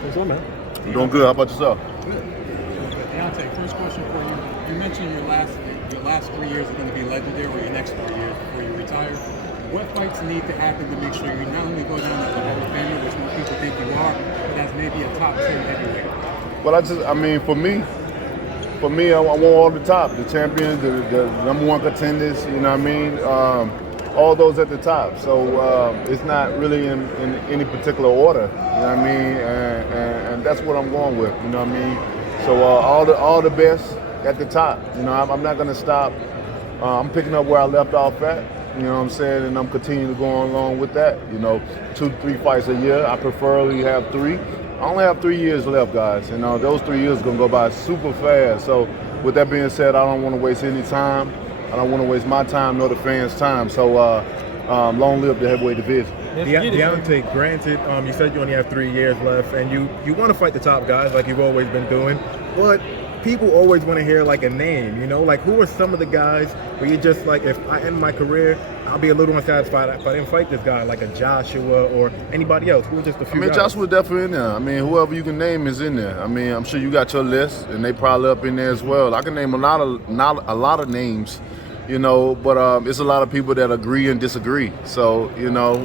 What's up, man? I'm doing good. How about yourself? Deontay, first question for you. You mentioned your last 3 years are going to be legendary, or your next 4 years before you retire. What fights need to happen to make sure you not only go down as a Hall of Famer, which most people think you are, but as maybe a top 10 heavyweight? Well, for me, I want all the top, the champions, the number one contenders. You know what I mean? All those at the top. So it's not really in any particular order. You know what I mean? And that's what I'm going with. You know what I mean? So all the best at the top. You know, I'm not gonna stop. I'm picking up where I left off at. You know what I'm saying? And I'm continuing to go along with that. You know, 2-3 fights a year. I preferably have 3. I only have 3 years left, guys. You know, those 3 years are gonna go by super fast. So with that being said, I don't want to waste any time. I don't want to waste my time nor the fans' time. So long live the heavyweight division. Deontay, granted, you said you only have 3 years left, and you want to fight the top guys like you've always been doing, but people always want to hear like a name, you know? Like, who are some of the guys where you're just like, if I end my career, I'll be a little unsatisfied if I didn't fight this guy, like a Joshua or anybody else? Who are just a few guys? Joshua's definitely in there. I mean, whoever you can name is in there. I mean, I'm sure you got your list, and they probably up in there as well. I can name a lot of names, you know, but it's a lot of people that agree and disagree. So, you know,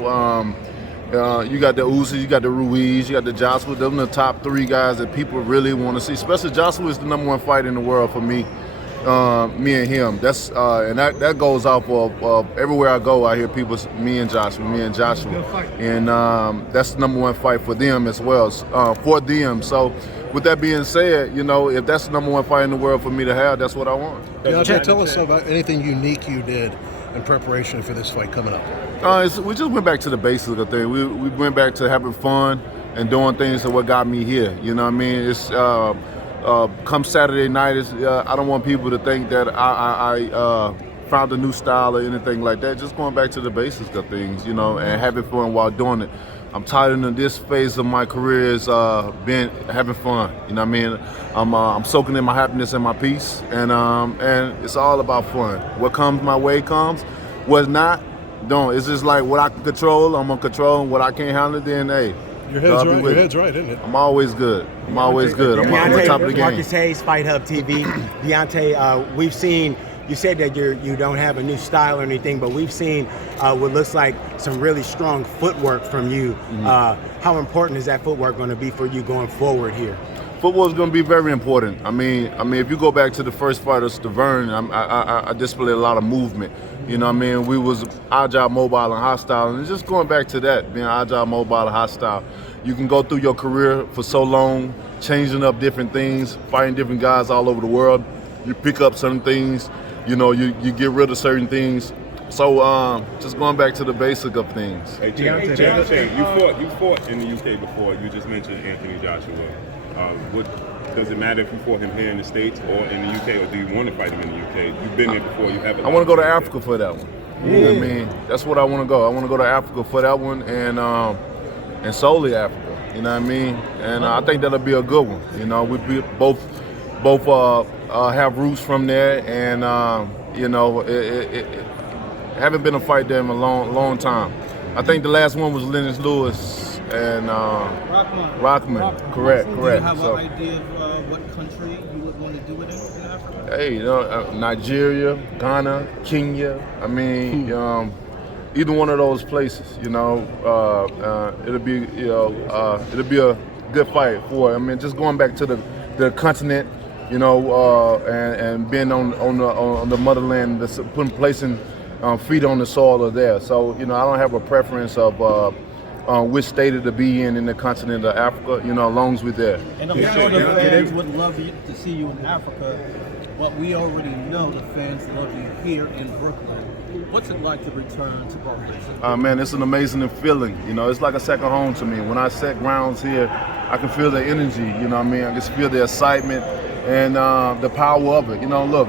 you got the Uzi, you got the Ruiz, you got the Joshua. Those are the top 3 guys that people really want to see. Especially Joshua is the number 1 fight in the world for me. Me and him. That's and that goes off of everywhere I go. I hear people, me and Joshua, and that's the number 1 fight for them as well. For them. So, with that being said, you know, if that's the number 1 fight in the world for me to have, that's what I want. Deontay, tell us about anything unique you did in preparation for this fight coming up. We just went back to the basics of things. We went back to having fun and doing things that what got me here. You know what I mean? It's come Saturday night. I don't want people to think that I found a new style or anything like that. Just going back to the basics of things, you know, and having fun while doing it. I'm tired of this phase of my career is being having fun. You know what I mean? I'm soaking in my happiness and my peace, and it's all about fun. What comes my way comes. What's not, don't. It's just like what I can control, I'm gonna control, and what I can't handle, then hey. Your head's right, isn't it? I'm always good. I'm always good. I'm on top of the game. Marcus Hayes, Fight Hub TV. Deontay, we've seen. You said that you don't have a new style or anything, but we've seen what looks like some really strong footwork from you. Mm-hmm. How important is that footwork going to be for you going forward here? Football is going to be very important. I mean, if you go back to the first fight of Stavern, I displayed a lot of movement. You know what I mean? We was agile, mobile, and hostile. And just going back to that, being agile, mobile, and hostile, you can go through your career for so long, changing up different things, fighting different guys all over the world. You pick up certain things, you know, you get rid of certain things. So just going back to the basic of things. Hey, Deontay, you fought in the UK before. You just mentioned Anthony Joshua. Does it matter if you fought him here in the States or in the UK, or do you want to fight him in the UK? You've been there before. You haven't. I want to go to Africa for that one. Yeah. You know what I mean? That's what I want to go. I want to go to Africa for that one, and solely Africa. You know what I mean? And I think that'll be a good one. You know, we both have roots from there, and you know, it haven't been a fight there in a long time. I think the last one was Helenius Lewis and Rockman. Correct. Do you have an idea of what country you would want to do it in Africa? Hey, you know, Nigeria, Ghana, Kenya. I mean, either one of those places. You know, it'll be a good fight for. I mean, just going back to the continent. You know, and being on the motherland, placing feet on the soil of there. So, you know, I don't have a preference of which state to be in the continent of Africa. You know, as long as we're there. And I'm sure the fans would love to see you in Africa, but we already know the fans love you here in Brooklyn. What's it like to return to Brooklyn? Man, it's an amazing feeling. You know, it's like a second home to me. When I set grounds here, I can feel the energy. You know what I mean? I can feel the excitement and the power of it. You know, look,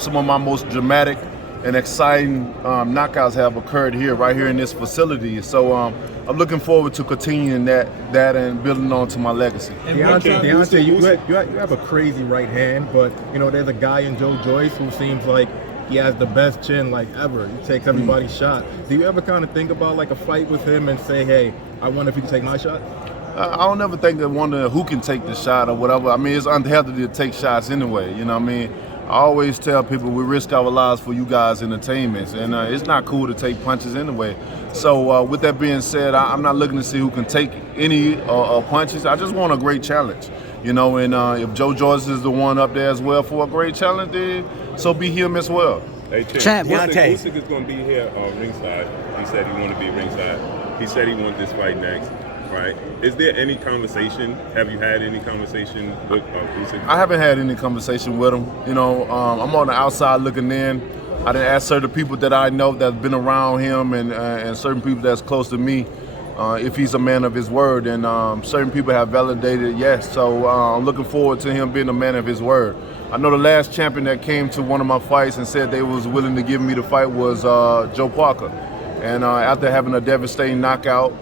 some of my most dramatic and exciting knockouts have occurred right here in this facility. So I'm looking forward to continuing that and building on to my legacy. Deontay, you have a crazy right hand, but you know there's a guy in Joe Joyce who seems like he has the best chin like ever. He takes everybody's shot. Do you ever kind of think about like a fight with him and say, hey, I wonder if you can take my shot? I don't ever think of wonder who can take the shot or whatever. I mean, it's unhealthy to take shots anyway. You know what I mean? I always tell people we risk our lives for you guys' entertainment, and it's not cool to take punches anyway. So with that being said, I'm not looking to see who can take any punches. I just want a great challenge, you know. And if Joe Joyce is the one up there as well for a great challenge, then so be him as well. Hey, Champ, Deontay. Usyk is going to be here ringside. He said he wanted to be ringside. He said he wanted this fight next. Right. Is there any conversation? Have you had any conversation with Ruiz? I haven't had any conversation with him. You know, I'm on the outside looking in. I didn't ask certain people that I know that's been around him and certain people that's close to me if he's a man of his word. And certain people have validated yes. So I'm looking forward to him being a man of his word. I know the last champion that came to one of my fights and said they was willing to give me the fight was Joe Parker. And after having a devastating knockout,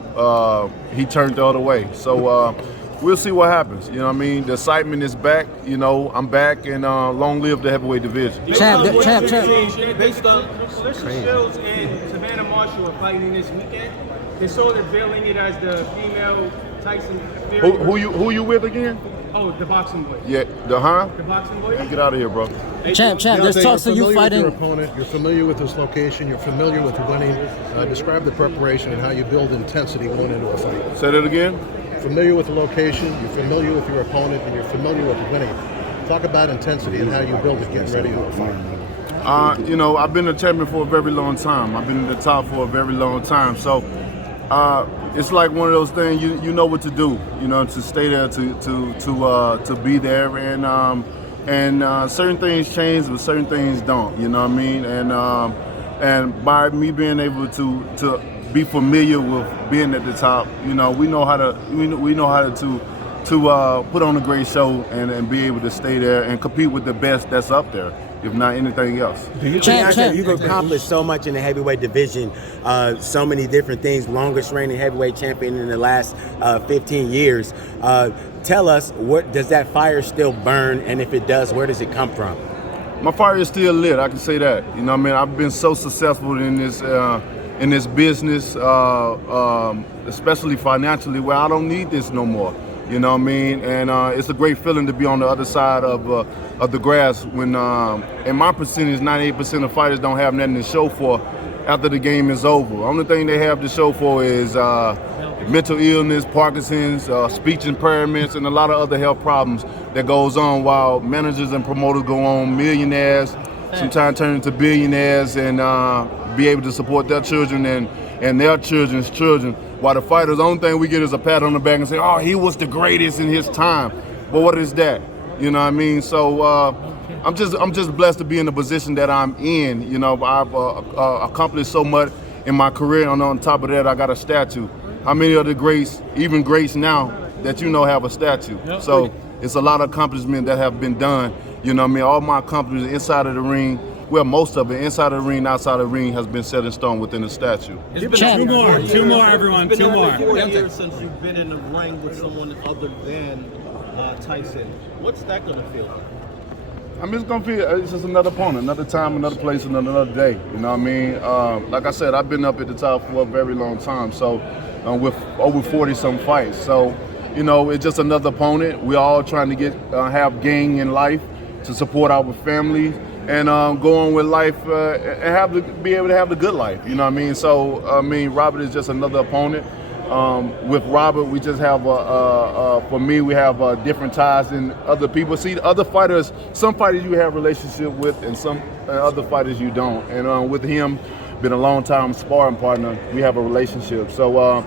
he turned the other way. So we'll see what happens. You know what I mean? The excitement is back. You know, I'm back, and long live the heavyweight division. Champ. Based on Clarissa Shields and Savannah Marshall are fighting this weekend. They're sort of billing it as the female Tyson Fury. Who you with again? Oh, the boxing boy. Yeah, The boxing boy. Get out of here, bro. Champ, there's talks of you fighting. You're familiar with your opponent, you're familiar with his location, you're familiar with winning. Describe the preparation and how you build intensity going into a fight. Say that again? Familiar with the location, you're familiar with your opponent, and you're familiar with winning. Talk about intensity and how you build it getting ready to a fight. You know, I've been a champion for a very long time. I've been in the top for a very long time. So it's like one of those things. You know what to do. You know, to stay there, to be there, and certain things change, but certain things don't. You know what I mean? And by me being able to be familiar with being at the top, you know, we know how to put on a great show and be able to stay there and compete with the best that's up there, if not anything else. Champ, you've accomplished so much in the heavyweight division, so many different things, longest reigning heavyweight champion in the last 15 years. Tell us, what does that fire still burn, and if it does, where does it come from? My fire is still lit, I can say that. You know what I mean? I've been so successful in this business, especially financially, where I don't need this no more. You know what I mean? And it's a great feeling to be on the other side of the grass when, in my percentage, 98% of fighters don't have nothing to show for after the game is over. The only thing they have to show for is mental illness, Parkinson's, speech impairments, and a lot of other health problems that goes on while managers and promoters go on millionaires, sometimes turn into billionaires, and be able to support their children and their children's children. While the fighters, the only thing we get is a pat on the back and say, oh, he was the greatest in his time. But what is that? You know what I mean? So I'm just blessed to be in the position that I'm in. You know, I've accomplished so much in my career, and on top of that, I got a statue. How many of the greats, even greats now, that you know have a statue? So it's a lot of accomplishments that have been done. You know what I mean? All my accomplishments inside of the ring, well, most of it inside of the ring, outside of the ring, has been set in stone within the statue. It's been Two more, everyone. It's been Two over more. 4 years since you've been in the ring with someone other than Tyson. What's that going to feel like? I mean, it's gonna be it's just another opponent, another time, another place, and another day. You know what I mean? Like I said, I've been up at the top for a very long time, so with over 40-some fights. So, you know, it's just another opponent. We're all trying to have gain in life to support our family and go on with life and be able to have the good life. You know what I mean? So, I mean, Robert is just another opponent. With Robert, we just have for me, we have different ties than other people. See, other fighters, some fighters you have a relationship with, and some other fighters you don't. And with him, been a long time sparring partner, we have a relationship. So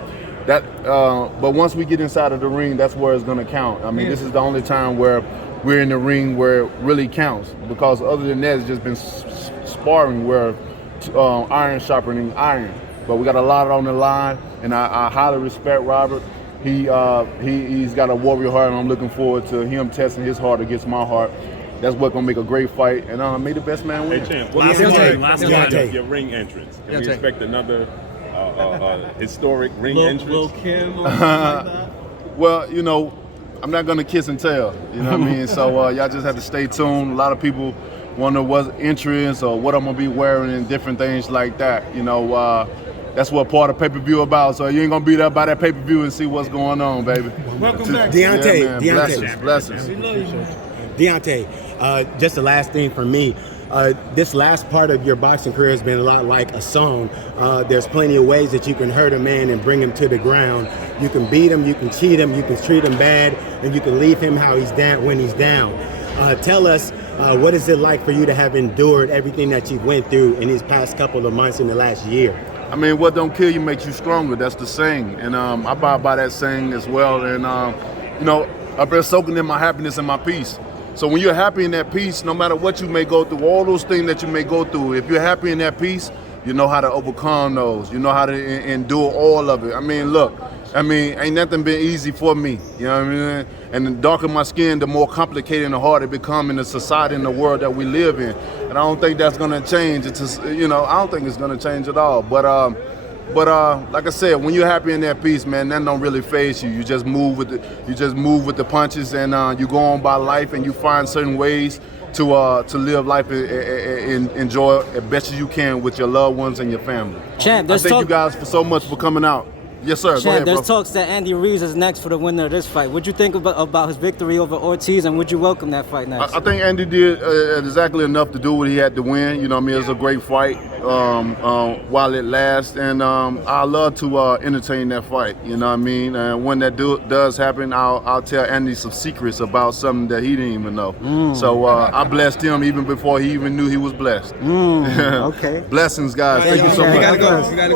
but once we get inside of the ring, that's where it's going to count. I mean, this is the only time where we're in the ring where it really counts. Because other than that, it's just been sparring where iron sharpening iron. But we got a lot on the line, and I highly respect Robert. He's got a warrior heart, and I'm looking forward to him testing his heart against my heart. That's what's gonna make a great fight, and may the best man win. Hey, Champ, Last of your ring entrance. Can we expect another historic ring entrance? Lil Kim or something like that? Well, you know, I'm not gonna kiss and tell. You know what I mean? So y'all just have to stay tuned. A lot of people wonder what's entrance or what I'm gonna be wearing and different things like that. You know. that's what part of pay-per-view about. So you ain't gonna be there by that pay-per-view and see what's going on, baby. Welcome back. Deontay, Yeah, man. Deontay. Blessings. Deontay, just the last thing for me. This last part of your boxing career has been a lot like a song. There's plenty of ways that you can hurt a man and bring him to the ground. You can beat him, you can cheat him, you can treat him bad, and you can leave him how he's down when he's down. Tell us, what is it like for you to have endured everything that you went through in these past couple of months in the last year? I mean, what don't kill you makes you stronger. That's the saying, and I abide by that saying as well. And you know, I've been soaking in my happiness and my peace. So when you're happy in that peace, no matter what you may go through, all those things that you may go through, if you're happy in that peace, you know how to overcome those. You know how to endure all of it. I mean, look, ain't nothing been easy for me. You know what I mean? And the darker my skin, the more complicated and harder it becomes in the society and the world that we live in. And I don't think that's gonna change. It's you know, I don't think it's gonna change at all. But like I said, when you're happy in that peace, man, that don't really faze you. You just move with the punches, and you go on by life, and you find certain ways to live life and enjoy as best as you can with your loved ones and your family. Champ, I thank you guys so much for coming out. Yes, sir. Go Champ, ahead, bro. there's talks that Andy Ruiz is next for the winner of this fight. What'd you think about his victory over Ortiz, and would you welcome that fight next? I think Andy did exactly enough to do what he had to win. You know what I mean? It was a great fight while it lasts, and I love to entertain that fight. You know what I mean? And when that does happen, I'll tell Andy some secrets about something that he didn't even know. So I blessed him even before he even knew he was blessed. Okay. Blessings, guys. Thank you so much. You gotta go.